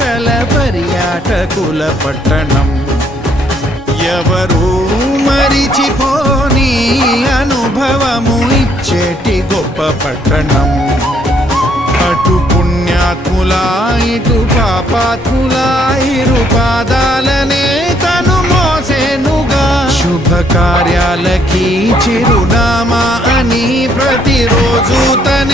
గల పర్యాటకుల పట్టణం. ఎవరూ మరిచిపోని అనుభవము ఇచ్చేటి గొప్ప పట్టణం. అటు పుణ్యాత్ములా ఇటు పాపాత్ములా ఇరు పాదాలనే తను మోసేనుగా. శుభకార్యాలకి చిరునామా అని ప్రతిరోజు తన